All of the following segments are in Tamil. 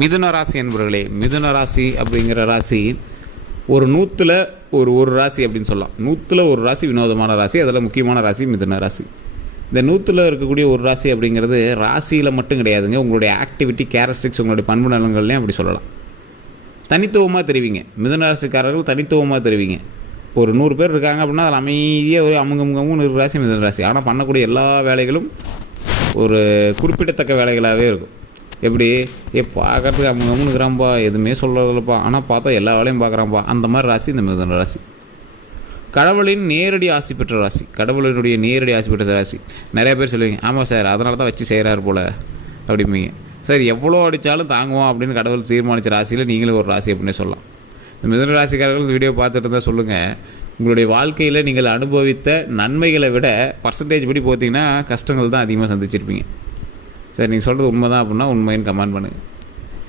மிதுன ராசி என்பவர்களே, மிதுன ராசி அப்படிங்கிற ராசி ஒரு 100ல் ஒரு ராசி அப்படின்னு சொல்லலாம். 100ல் ஒரு ராசி வினோதமான ராசி, அதில் முக்கியமான ராசி மிதுன ராசி. இந்த 100ல் இருக்கக்கூடிய ஒரு ராசி அப்படிங்கிறது ராசியில் மட்டும் கிடையாதுங்க, உங்களுடைய ஆக்டிவிட்டி கேரக்டரிஸ்டிக்ஸ் உங்களுடைய பண்பு நலன்கள்லையும் அப்படி சொல்லலாம். தனித்துவமாக தெரிவிங்க. மிதுன ராசிக்காரர்கள் தனித்துவமாக தெரிவிங்க. ஒரு 100 பேர் இருக்காங்க அப்படின்னா அதில் அமைதியாக ஒரு அமுகமுகமும் 100 ராசி மிதுன ராசி. ஆனால் பண்ணக்கூடிய எல்லா வேலைகளும் ஒரு குறிப்பிடத்தக்க வேலைகளாகவே இருக்கும். எப்படி பார்க்கறதுக்கு அமுகமும் இருக்கிறான்ப்பா, எதுவுமே சொல்கிறதில்லப்பா, ஆனால் பார்த்தா எல்லா வேலையும் பார்க்குறான்ப்பா, அந்த மாதிரி ராசி இந்த மிதுன ராசி. கடவுளின் நேரடி ஆசி பெற்ற ராசி, கடவுளினுடைய நேரடி ஆசி பெற்ற ராசி. நிறைய பேர் சொல்லுவீங்க, ஆமாம் சார் அதனால தான் வச்சு செய்கிறார் போல் அப்படிம்பீங்க. சார் எவ்வளோ அடித்தாலும் தாங்குவோம் அப்படின்னு கடவுள் தீர்மானித்த ராசியில் நீங்களும் ஒரு ராசி அப்படின்னு சொல்லலாம். இந்த மிதுன ராசிக்காரர்கள் வீடியோ பார்த்துட்டு இருந்தால் சொல்லுங்கள், உங்களுடைய வாழ்க்கையில் நீங்கள் அனுபவித்த நன்மைகளை விட பர்சன்டேஜ் படி பார்த்தீங்கன்னா கஷ்டங்கள் தான் அதிகமாக சந்திச்சிருப்பீங்க. சரி, நீங்கள் சொல்கிறது உண்மை தான் அப்படின்னா உண்மைன்னு கமெண்ட் பண்ணுங்கள்.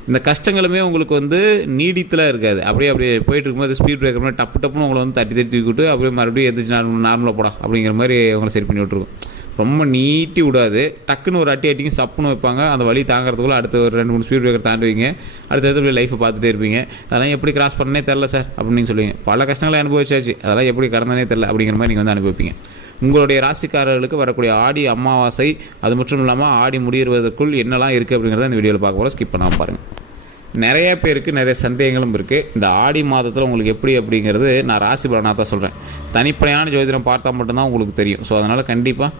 இந்த கஷ்டங்களுமே உங்களுக்கு நீடித்தலாம் இருக்காது. அப்படியே போயிட்டு இருக்கும்போது ஸ்பீட் பிரேக்கர் மாதிரி டப்புன்னு உங்களை தட்டி தூக்கிவிட்டு அப்படியே மறுபடியும் எந்திரிச்சு நார்மலாக போடா அப்படிங்கிற மாதிரி உங்களை சரி பண்ணி விட்ருக்கும். ரொம்ப நீட்டி விடாது, டக்குன்னு ஒரு அட்டிங்க சப்புன்னு வைப்பாங்க. அந்த வழி தாங்கிறதுக்குள்ள அடுத்து ஒரு 2-3 ஸ்பீட் பிரேக்கர் தாண்டுவீங்க. அடுத்தடுத்து லைஃப்பை பார்த்துட்டே இருப்பீங்க. அதெல்லாம் எப்படி கிராஸ் பண்ணனே தெரில சார் அப்படின்னு நீங்கள் சொல்லுவீங்க. பல கஷ்டங்களை அனுபவிச்சாச்சு, அதெல்லாம் எப்படி கடந்தனே தெரில அப்படிங்கிற மாதிரி நீங்கள் அனுபவிப்பீங்க. உங்களுடைய ராசிக்காரர்களுக்கு வரக்கூடிய ஆடி அமாவாசை, அது மட்டும் இல்லாமல் ஆடி முடிகிறதற்குள் என்னெல்லாம் இருக்குது அப்படிங்கிறத இந்த வீடியோவில் பார்க்க போகிறோம். ஸ்கிப் பண்ணாமல் பாருங்கள். நிறைய பேருக்கு நிறைய சந்தேகங்களும் இருக்குது. இந்த ஆடி மாதத்தில் உங்களுக்கு எப்படி அப்படிங்கிறது நான் ராசி பலனாக தான் சொல்கிறேன். தனிப்படையான ஜோதிடம் பார்த்தா மட்டும்தான் உங்களுக்கு தெரியும். ஸோ அதனால் கண்டிப்பாக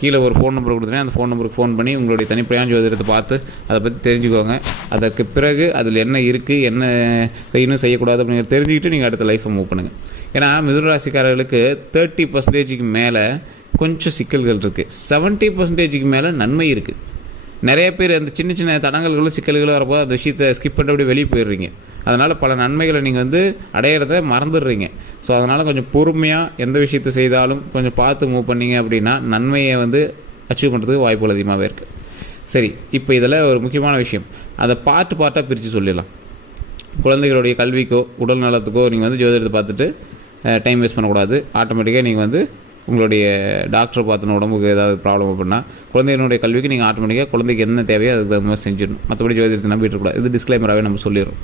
கீழே ஒரு ஃபோன் நம்பர் கொடுத்துருக்கேன், அந்த ஃபோன் நம்பருக்கு ஃபோன் பண்ணி உங்களுடைய தனிப்படையான ஜோதிடத்தை பார்த்து அதை பற்றி தெரிஞ்சுக்கோங்க. அதற்கு பிறகு அதில் என்ன இருக்குது, என்ன செய்யணும் செய்யக்கூடாது அப்படிங்கிறத தெரிஞ்சுக்கிட்டு நீங்கள் அடுத்த லைஃப்பை மூவ் பண்ணுங்கள். ஏன்னா மிதுன ராசிக்காரர்களுக்கு 30% மேலே கொஞ்சம் சிக்கல்கள் இருக்குது, 70% மேலே நன்மை இருக்குது. நிறைய பேர் அந்த சின்ன சின்ன தடங்கல்களும் சிக்கல்களும் வரப்போது அந்த விஷயத்தை ஸ்கிப் பண்ணிட்டு வெளியே போயிடுறீங்க. அதனால் பல நன்மைகளை நீங்கள் அடையிறத மறந்துடுறீங்க. ஸோ அதனால் கொஞ்சம் பொறுமையாக எந்த விஷயத்தை செய்தாலும் கொஞ்சம் பார்த்து மூவ் பண்ணிங்க அப்படின்னா நன்மையை அச்சீவ் பண்ணுறதுக்கு வாய்ப்புகள் அதிகமாகவே இருக்குது. சரி, இப்போ இதில் ஒரு முக்கியமான விஷயம், அதை பார்ட்டாக பிரித்து சொல்லிடலாம். குழந்தைகளுடைய கல்விக்கோ உடல் நலத்துக்கோ நீங்கள் ஜோதிடத்தை பார்த்துட்டு டைம் வேஸ்ட் பண்ணக்கூடாது. ஆட்டோமேட்டிக்காக நீங்கள் உங்களுடைய டாக்டரை பார்த்துன உடம்புக்கு ஏதாவது ப்ராப்ளம் அப்படின்னா குழந்தைகளுடைய கல்விக்கு நீங்கள் ஆட்டோமேட்டிக்காக குழந்தைக்கு என்ன தேவையோ அதுக்கு தகுந்த மாதிரி செஞ்சிடணும். மற்றபடி ஜோதிடத்தை நம்பிட்டு இருக்கக்கூடாது. இது டிஸ்க்ளைமராகவே நம்ம சொல்லிடுறோம்.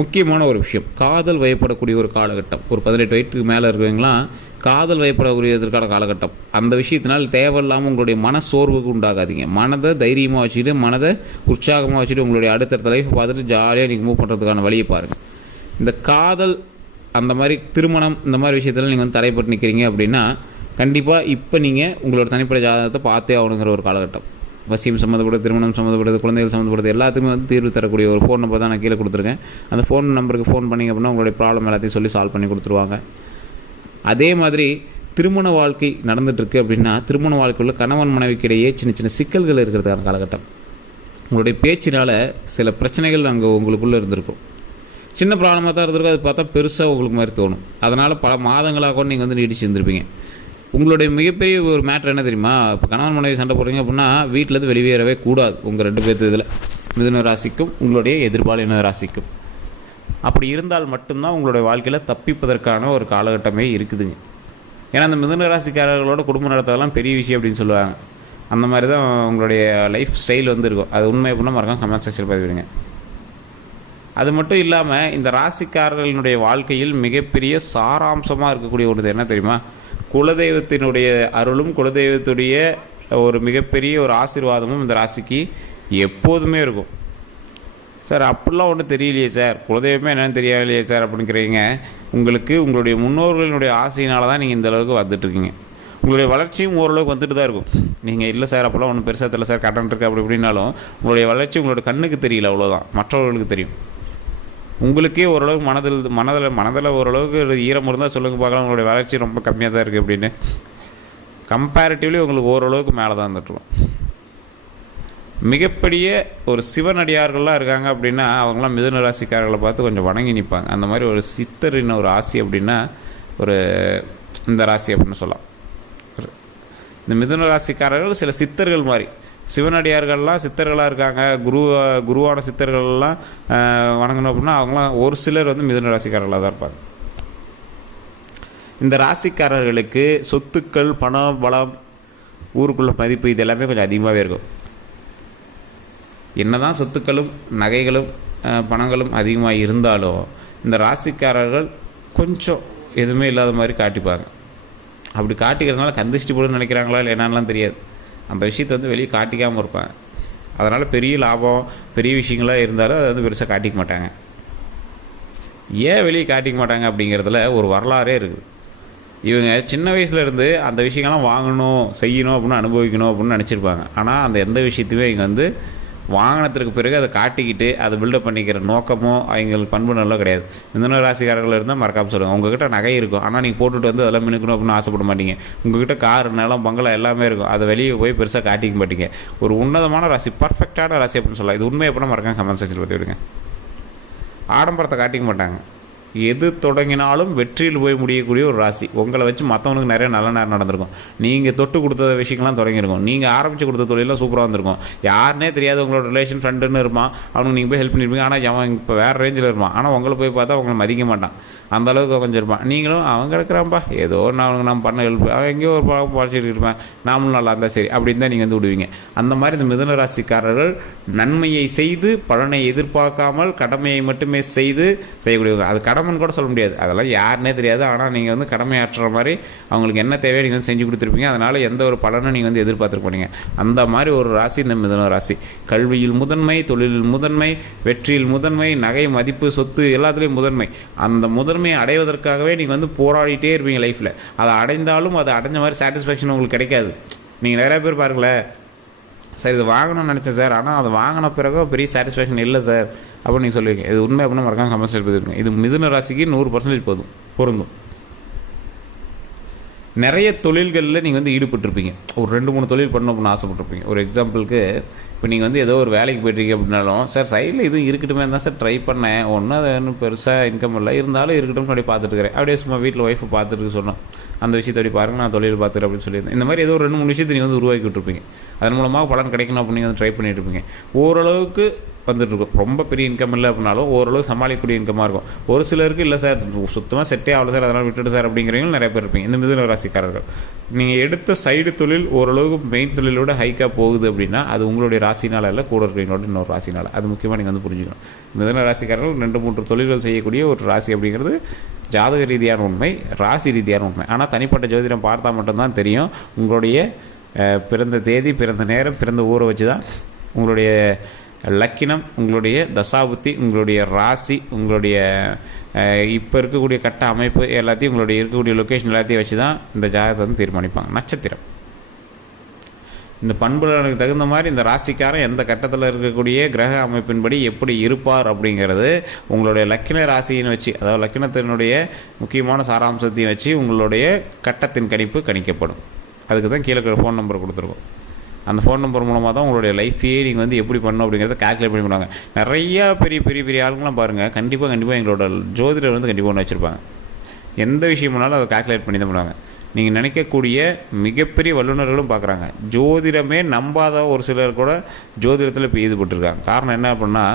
முக்கியமான ஒரு விஷயம், காதல் வயப்படக்கூடிய ஒரு காலகட்டம். ஒரு 18 வயதுக்கு மேலே இருக்கிறவங்களாம் காதல் வயப்படக்கூடியதற்கான காலகட்டம். அந்த விஷயத்தினால் தேவையில்லாமல் உங்களுடைய மன சோர்வுக்கு உண்டாகாதீங்க. மனதை தைரியமாக வச்சுட்டு, மனதை உற்சாகமாக வச்சுட்டு உங்களுடைய அடுத்தடுத்த லைஃப்பை பார்த்துட்டு ஜாலியாக நீங்கள் மூவ் பண்ணுறதுக்கான வழியை பாருங்கள். இந்த காதல், அந்த மாதிரி திருமணம், இந்த மாதிரி விஷயத்தில் நீங்கள் தடைப்பட்டு நிற்கிறீங்க அப்படின்னா கண்டிப்பாக இப்போ நீங்கள் உங்களோட தனிப்படை ஜாதகத்தை பார்த்தே ஆகணுங்கிற ஒரு காலகட்டம். வசியம் சம்மந்தப்பட்டது, திருமணம் சம்மந்தப்பட்டது, குழந்தைகள் சம்மந்தப்பட்டது எல்லாத்துக்குமே தீர்வு தரக்கூடிய ஒரு ஃபோன் நம்பர் தான் நான் கீழே கொடுத்துருக்கேன். அந்த ஃபோன் நம்பருக்கு ஃபோன் பண்ணிங்க அப்படின்னா உங்களுடைய ப்ராப்ளம் எல்லாத்தையும் சொல்லி சால்வ் பண்ணி கொடுத்துருவாங்க. அதே மாதிரி திருமண வாழ்க்கை நடந்துகிட்ருக்கு அப்படின்னா திருமண வாழ்க்கையில் கணவன் மனைவிக்கிடையே சின்ன சின்ன சிக்கல்கள் இருக்கிறதுக்கான காலகட்டம். உங்களுடைய பேச்சினால் சில பிரச்சனைகள் அங்கே உங்களுக்குள்ளே இருந்திருக்கும். சின்ன ப்ராப்ளமாக தான் இருந்திருக்கும், அது பார்த்தா பெருசாக உங்களுக்கு மாதிரி தோணும். அதனால் பல மாதங்களாக கூட நீங்கள் நீடிச்சு இருந்திருப்பீங்க. உங்களுடைய மிகப்பெரிய ஒரு மேட்ரு என்ன தெரியுமா, இப்போ கணவன் மனைவி சண்டை போடுறீங்க அப்படின்னா வீட்டிலேருந்து வெளியேறவே கூடாது. உங்கள் 2 பேர்த்து இதில் மிதுன ராசிக்கும் உங்களுடைய எதிர்பாலின ராசிக்கும். அப்படி இருந்தால் மட்டும்தான் உங்களுடைய வாழ்க்கையில் தப்பிப்பதற்கான ஒரு காலகட்டமே இருக்குதுங்க. ஏன்னா அந்த மிதுன ராசிக்காரர்களோட குடும்பம் நடத்துறதெல்லாம் பெரிய விஷயம் அப்படின்னு சொல்லுவாங்க. அந்த மாதிரி தான் உங்களுடைய லைஃப் ஸ்டைல் இருக்கும். அது உண்மை அப்படின்னா மறக்காம கமெண்ட் செக்ஷன் பதிவிடுங்க. அது மட்டும் இல்லாமல் இந்த ராசிக்காரர்களுடைய வாழ்க்கையில் மிகப்பெரிய சாராம்சமாக இருக்கக்கூடிய ஒன்று என்ன தெரியுமா, குலதெய்வத்தினுடைய அருளும் குலதெய்வத்துடைய ஒரு மிகப்பெரிய ஒரு ஆசீர்வாதமும் இந்த ராசிக்கு எப்போதுமே இருக்கும். சார் அப்படிலாம் ஒன்றும் தெரியலையே சார், குலதெய்வமே என்னென்னு தெரியலையே சார் அப்படிங்கிறீங்க. உங்களுக்கு உங்களுடைய முன்னோர்களினுடைய ஆசையினால தான் நீங்கள் இந்தளவுக்கு வந்துட்டுருக்கீங்க. உங்களுடைய வளர்ச்சியும் ஓரளவுக்கு வந்துட்டு தான் இருக்கும். நீங்கள் இல்லை சார் அப்போல்லாம் ஒன்றும் பெருசாக தெரியல சார், கடன் இருக்குது அப்படி இப்படின்னாலும் உங்களுடைய வளர்ச்சி உங்களோட கண்ணுக்கு தெரியல, அவ்வளோதான். மற்றவர்களுக்கு தெரியும். உங்களுக்கே ஓரளவுக்கு மனதில் ஓரளவுக்கு ஈரம் இருந்தால் சொல்லுங்கள் பார்க்கலாம், உங்களுடைய வளர்ச்சி ரொம்ப கம்மியாக தான் இருக்குது அப்படின்னு. கம்பேரிட்டிவ்லி உங்களுக்கு ஓரளவுக்கு மேலே தான் வந்துட்டுருவோம். மிகப்பெரிய ஒரு சிவனடியார்கள்லாம் இருக்காங்க அப்படின்னா அவங்களாம் மிதுன ராசிக்காரர்களை பார்த்து கொஞ்சம் வணங்கி நிற்பாங்க. அந்த மாதிரி ஒரு சித்தரின் ஒரு ராசி அப்படின்னா ஒரு இந்த ராசி அப்படின்னு சொல்லலாம். இந்த மிதுன ராசிக்காரர்கள் சில சித்தர்கள் மாதிரி, சிவனடியார்கள்லாம் சித்தர்களாக இருக்காங்க, குருவான சித்தர்கள்லாம் வணங்கணும் அப்படின்னா அவங்களாம் ஒரு சிலர் மிதுன ராசிக்காரர்களாக தான் இருப்பாங்க. இந்த ராசிக்காரர்களுக்கு சொத்துக்கள், பணம், பலம், ஊருக்குள்ள மதிப்பு இது எல்லாமே கொஞ்சம் அதிகமாகவே இருக்கும். என்னதான் சொத்துக்களும் நகைகளும் பணங்களும் அதிகமாக இருந்தாலும் இந்த ராசிக்காரர்கள் கொஞ்சம் எதுவுமே இல்லாத மாதிரி காட்டிப்பாங்க. அப்படி காட்டிக்கிறதுனால கந்திஷ்டி போடுன்னு நினைக்கிறாங்களா இல்லை என்னென்னலாம் தெரியாது. அந்த விஷயத்தை வந்து வெளியே காட்டிக்காமல் இருப்பாங்க. அதனால் பெரிய லாபம் பெரிய விஷயங்களாக இருந்தாலும் அதை வந்து பெருசாக காட்டிக்க மாட்டாங்க. ஏன் வெளியே காட்டிக்க மாட்டாங்க அப்படிங்கிறதுல ஒரு வரலாறே இருக்குது. இவங்க சின்ன வயசுலேருந்து அந்த விஷயங்கள்லாம் வாங்கணும் செய்யணும் அப்படின்னு அனுபவிக்கணும் அப்படின்னு நினச்சிருப்பாங்க. ஆனால் அந்த எந்த விஷயத்தையுமே இவங்க வந்து வாங்கினதுக்கு பிறகு அதை காட்டிக்கிட்டு அதை பில்டப் பண்ணிக்கிற நோக்கமோ அவங்களுக்கு பண்பு நல்லா கிடையாது. மிதுன ராசிக்காரர்கள் இருந்தால் மறக்காமல் சொல்லுங்கள். உங்கள்கிட்ட நகை இருக்கும், ஆனால் நீங்கள் போட்டுட்டு வந்து அதெல்லாம் மினுக்கணும் அப்படின்னு ஆசைப்பட மாட்டீங்க. உங்கள்கிட்ட கார் நிலம் பங்களா எல்லாமே இருக்கும், அதை வெளியே போய் பெருசாக காட்டிக்க மாட்டீங்க. ஒரு உன்னதமான ராசி, பர்ஃபெக்டான ராசி அப்படின்னு சொல்லலாம். இது உண்மை எப்படின்னா மறக்காம கமெண்ட் செக்ஷனில் பற்றி விடுங்க. ஆடம்பரத்தை காட்டிக்க மாட்டாங்க. எது தொடங்கினாலும் வெற்றியில் போய் முடியக்கூடிய ஒரு ராசி. உங்களை வச்சு மற்றவனுக்கு நிறைய நல்ல நேரம் நடந்திருக்கும். நீங்கள் தொட்டு கொடுத்த விஷயங்கள்லாம் தொடங்கியிருக்கும். நீங்கள் ஆரம்பித்து கொடுத்த தொழிலாம் சூப்பராக வந்திருக்கும். யாருனே தெரியாது உங்களோட ரிலேஷன் ஃப்ரெண்டுன்னு இருப்பான், அவனுக்கு நீங்கள் போய் ஹெல்ப் பண்ணியிருப்பீங்க. ஆனால் அவன் இப்போ வேறு ரேஞ்சில் இருப்பான். ஆனால் உங்களை போய் பார்த்தா உங்களை மதிக்க மாட்டான், அந்தளவுக்கு கொஞ்சம் இருப்பான். நீங்களும் அவன் கிடக்கிறான்ப்பா ஏதோ நான் பண்ண ஹெல்ப், அவன் எங்கேயோ ஒரு பாலிசிட்டு இருப்பேன், நாமளும் நல்லா இருந்தால் சரி அப்படின்னு தான் நீங்கள் வந்து விடுவீங்க. அந்த மாதிரி இந்த மிதுன ராசிக்காரர்கள் நன்மையை செய்து பலனை எதிர்பார்க்காமல் கடமையை மட்டுமே செய்து செய்யக்கூடியவங்க. அது கடமைன்னு கூட சொல்ல முடியாது, அதெல்லாம் யாருன்னே தெரியாது. ஆனால் நீங்கள் வந்து கடமையாற்றுற மாதிரி அவங்களுக்கு என்ன தேவையோ நீங்கள் வந்து செஞ்சு கொடுத்துருப்பீங்க. அதனால் எந்த ஒரு பலனும் நீங்கள் வந்து எதிர்பார்த்துருப்பீங்க. அந்த மாதிரி ஒரு ராசி இந்த மிதுன ராசி. கல்வியில் முதன்மை, தொழிலில் முதன்மை, வெற்றியில் முதன்மை, நகை மதிப்பு சொத்து எல்லாத்துலேயும் முதன்மை. அந்த முதன்மையை அடைவதற்காகவே நீங்கள் வந்து போராடிட்டே இருப்பீங்க லைஃப்பில். அதை அடைந்தாலும் அது அடைஞ்ச மாதிரி சாட்டிஸ்ஃபேக்ஷன் உங்களுக்கு கிடைக்காது. நீங்கள் நிறையா பேர் பாருங்களேன், சார் இது வாங்கணும்னு நினச்சேன் சார், ஆனால் அது வாங்கின பிறகு பெரிய சாட்டிஸ்ஃபேக்ஷன் இல்லை சார் அப்படின்னு நீங்கள் சொல்லுவீங்க. இது உண்மை அப்படின்னு மறக்காம கமெண்ட் பண்ணியிருக்கீங்க. இது மிதுன ராசிக்கு 100% பொருந்தும். நிறைய தொழில்களில் நீங்கள் வந்து ஈடுபட்டிருப்பீங்க. ஒரு 2-3 தொழில் பண்ணணும் அப்படின்னு ஆசைப்பட்டிருப்பீங்க. ஒரு எக்ஸாம்பிளுக்கு இப்போ நீங்கள் வந்து ஏதோ ஒரு வேலைக்கு போய்ட்டுருக்கீங்க அப்படின்னாலும், சார் சைடில் இதுவும் இருக்கட்டுமே தான் சார் ட்ரை பண்ணேன், ஒன்றும் அது ஒன்றும் பெருசாக இன்கம் இல்லை, இருந்தாலும் இருக்கட்டும் அப்படி பார்த்துட்டு இருக்கிறேன். அப்படியே சும்மா வீட்டில் ஒய்ஃபை பார்த்துட்டு சொன்னோம், அந்த விஷயத்தை அப்படி பாருங்கள் நான் தொழில் பார்த்துக்கிறேன் அப்படின்னு சொல்லியிருந்தேன். இந்த மாதிரி ஏதோ ஒரு 2-3 விஷயத்தை நீங்கள் வந்து உருவாக்கி விட்டுருப்பீங்க. அதன் மூலமாக பலன் கிடைக்கணும் அப்படின்னு வந்து ட்ரை பண்ணிட்டு இருப்பீங்க. ஓரளவுக்கு வந்துட்டுருக்கும். ரொம்ப பெரிய இன்கம் இல்லை அப்படின்னாலும் ஓரளவு சமாளிக்கக்கூடிய இன்கமாக இருக்கும். ஒரு சிலருக்கு இல்லை சார் சுத்தமாக செட்டே ஆகல சார் அதனால் விட்டுட்டு சார் அப்படிங்கிறவங்க நிறைய பேர் இருப்பீங்க. இந்த மிதுன ராசிக்காரர்கள் நீங்கள் எடுத்த சைடு தொழில் ஓரளவுக்கு மெயின் தொழிலோட ஹைக்காக போகுது அப்படின்னா அது உங்களுடைய ராசினால் இல்லை, கூட இருக்கிறவங்களோட இன்னொரு ராசினால். அது முக்கியமாக நீங்கள் வந்து புரிஞ்சுக்கணும். மிதுன ராசிக்காரர்கள் 2-3 தொழில்கள் செய்யக்கூடிய ஒரு ராசி அப்படிங்கிறது ஜாதக ரீதியான உண்மை, ராசி ரீதியான உண்மை. ஆனால் தனிப்பட்ட ஜோதிடம் பார்த்தா மட்டும்தான் தெரியும். உங்களுடைய பிறந்த தேதி, பிறந்த நேரம், பிறந்த ஊரை வச்சு தான் உங்களுடைய லக்கினம், உங்களுடைய தசாபுத்தி, உங்களுடைய ராசி, உங்களுடைய இப்போ இருக்கக்கூடிய கட்ட அமைப்பு எல்லாத்தையும், உங்களுடைய இருக்கக்கூடிய லொக்கேஷன் எல்லாத்தையும் வச்சு தான் இந்த ஜாதகத்தை வந்து தீர்மானிப்பாங்க. நட்சத்திரம் இந்த பண்புகளுக்கு தகுந்த மாதிரி இந்த ராசிக்காரன் எந்த கட்டத்தில் இருக்கக்கூடிய கிரக அமைப்பின்படி எப்படி இருப்பார் அப்படிங்கிறது உங்களுடைய லக்கின ராசின்னு வச்சு, அதாவது லக்கினத்தினுடைய முக்கியமான சாராம்சத்தையும் வச்சு உங்களுடைய கட்டத்தின் கணிப்பு கணிக்கப்படும். அதுக்கு தான் கீழே ஃபோன் நம்பர் கொடுத்துருக்கோம். அந்த ஃபோன் நம்பர் மூலமாக தான் உங்களுடைய லைஃபையே நீங்கள் வந்து எப்படி பண்ணணும் அப்படிங்கிறத கால்குலேட் பண்ணி பண்ணுவாங்க. நிறையா பெரிய ஆளுங்களாம் பாருங்கள், கண்டிப்பாக எங்களோட ஜோதிடர் வந்து கண்டிப்பாக ஒன்று வச்சுருப்பாங்க. எந்த விஷயம் பண்ணாலும் அதை கால்குலேட் பண்ணி தான் பண்ணுவாங்க. நீங்கள் நினைக்கக்கூடிய மிகப்பெரிய வல்லுநர்களும் பார்க்குறாங்க. ஜோதிடமே நம்பாத ஒரு சிலர் கூட ஜோதிடத்தில் இப்போ ஈடுபட்டுருக்காங்க. காரணம் என்ன அப்படின்னா,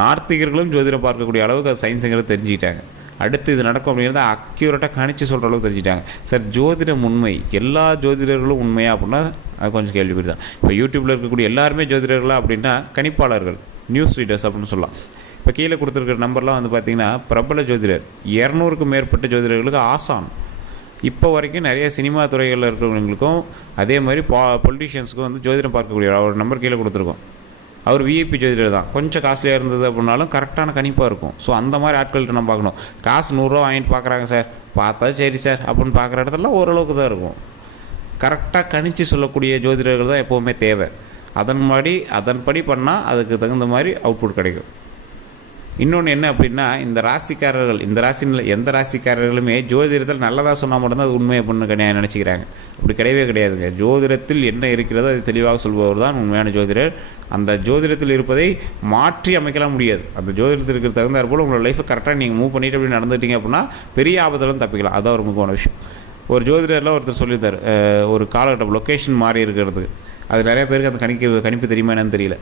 நார்த்திகர்களும் ஜோதிடம் பார்க்கக்கூடிய அளவுக்கு அது சயின்ஸுங்கிறது தெரிஞ்சுக்கிட்டாங்க. அடுத்து இது நடக்கும் அப்படிங்கிறத அக்யூரேட்டாக கணிச்சு சொல்கிற அளவுக்கு தெரிஞ்சுட்டாங்க. சார் ஜோதிடம் உண்மை, எல்லா ஜோதிடர்களும் உண்மையா அப்படின்னா அது கொஞ்சம் கேள்விக்குறி தான். இப்போ யூடியூப்பில் இருக்கக்கூடிய எல்லாருமே ஜோதிடர்களா அப்படின்னா கணிப்பாளர்கள், நியூஸ் ரீடர்ஸ் அப்படின்னு சொல்லலாம். இப்போ கீழே கொடுத்துருக்கிற நம்பர்லாம் வந்து பார்த்திங்கன்னா பிரபல ஜோதிடர், 200க்கும் மேற்பட்ட ஜோதிடர்களுக்கு ஆசான். இப்போ வரைக்கும் நிறைய சினிமா துறைகளில் இருக்கிறவங்களுக்கும் அதே மாதிரி பொலிட்டீஷியன்ஸுக்கும் வந்து ஜோதிடம் பார்க்கக்கூடிய ஒரு நம்பர் கீழே கொடுத்துருக்கோம். அவர் விஐபி ஜோதிடர் தான். கொஞ்சம் காஸ்ட்லியாக இருந்தது அப்படின்னாலும் கரெக்டான கணிப்பாக இருக்கும். ஸோ அந்த மாதிரி ஆட்கள்கிட்ட நம்ம பார்க்கணும். காசு 100 ரூபா வாங்கிட்டு பார்க்குறாங்க சார், பார்த்தா சரி சார் அப்படின்னு பார்க்குற இடத்துல ஓரளவுக்கு தான் இருக்கும். கரெக்டாக கணிச்சு சொல்லக்கூடிய ஜோதிடர்கள் தான் எப்போவுமே தேவை. அதன்படி பண்ணால் அதுக்கு தகுந்த மாதிரி அவுட்புட் கிடைக்கும். இன்னொன்று என்ன அப்படின்னா, இந்த ராசிக்காரர்கள், இந்த ராசியில் எந்த ராசிக்காரர்களுமே ஜோதிடத்தில் நல்லதாக சொன்னால் மட்டும்தான் அது உண்மை அப்படின்னு நினச்சிக்கிறாங்க. அப்படி கிடையவே கிடையாதுங்க. ஜோதிடத்தில் என்ன இருக்கிறதோ அது தெளிவாக சொல்பவர் தான் உண்மையான ஜோதிடர். அந்த ஜோதிடத்தில் இருப்பதை மாற்றி அமைக்கலாம் முடியாது. அந்த ஜோதிடத்தில் இருக்கிற தகுந்தாற் போல் உங்களோட லைஃப்பை கரெக்டாக நீங்கள் மூவ் பண்ணிட்டு அப்படி நடந்துட்டீங்க அப்படின்னா பெரிய ஆபத்திலும் தப்பிக்கலாம். அதுதான் ஒரு முக்கியமான விஷயம். ஒரு ஜோதிடரில் ஒருத்தர் சொல்லியிருந்தார், ஒரு காலகட்டம் லொக்கேஷன் மாறி இருக்கிறது. அது நிறைய பேருக்கு அந்த கணிப்பு தெரியுமா என்னன்னு தெரியல.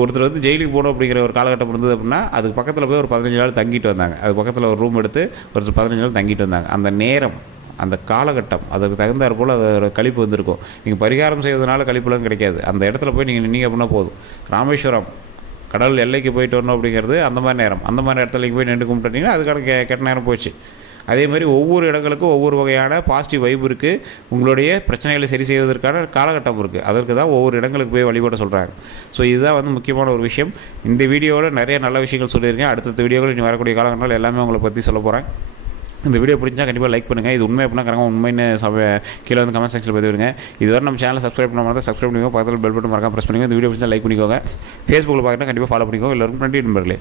ஒருத்தர் வந்து ஜெயிலுக்கு போகணும் அப்படிங்கிற ஒரு காலகட்டம் இருந்தது அப்படின்னா அதுக்கு பக்கத்தில் போய் ஒரு 15 நாள் தங்கிட்டு வந்தாங்க. அது பக்கத்தில் ஒரு ரூம் எடுத்து ஒரு 15 நாள் தங்கிட்டு வந்தாங்க. அந்த நேரம் அந்த காலகட்டம் அதற்கு தகுந்தாற் போல் அதோட கழிப்பு வந்திருக்கும். நீங்கள் பரிகாரம் செய்வதனால கழிப்புலாம் கிடைக்காது. அந்த இடத்துல போய் நீங்கள் நின்னீங்க அப்படின்னா போதும். ராமேஸ்வரம் கடல் எல்லைக்கு போயிட்டு வரணும் அப்படிங்கிறது அந்த மாதிரி நேரம். அந்த மாதிரி இடத்துல நீங்கள் போய் நின்று கும்பிட்டுட்டீங்கன்னா அதுக்கான கெட்ட நேரம் போச்சு. அதே மாதிரி ஒவ்வொரு இடங்களுக்கும் ஒவ்வொரு வகையான பாசிட்டிவ் வைப் இருக்குது. உங்களுடைய பிரச்சனைகளை சரி செய்வதற்கான காலகட்டம் இருக்குது. அதற்கு தான் ஒவ்வொரு இடங்களுக்கு போய் வழிபட சொல்கிறாங்க. ஸோ இதுதான் வந்து முக்கியமான ஒரு விஷயம். இந்த வீடியோவில் நிறைய நல்ல விஷயங்கள் சொல்லியிருக்கேன். அடுத்தடுத்த வீடியோவில் இனி வரக்கூடிய காலகட்டங்கள் எல்லாமே உங்களை பற்றி சொல்ல போகிறேன். இந்த வீடியோ பிடிச்சா கண்டிப்பாக லைக் பண்ணுங்கள். இது உண்மை அப்படின்னா கரெக்டாக உண்மைன்னு கீழே வந்து கமெண்ட் செக்ஷனில் பதிவு விடுங்க. இதுவரை நம்ம சேனலை சப்ஸ்கிரைப் பண்ண மாதிரி சப்ஸ்கிரைப் பண்ணிக்கோங்க. பக்கத்தில் பெல் பட்டன் மறக்காம ப்ரெஸ் பண்ணிக்கோங்க. இந்த வீடியோ பிடிச்சா லைக் பண்ணிக்கோங்க. ஃபேஸ்புக்கில் பார்க்கணும் கண்டிப்பாக ஃபாலோ பண்ணிக்கோங்க. எல்லோருக்கும் நன்றி நண்பர்களே.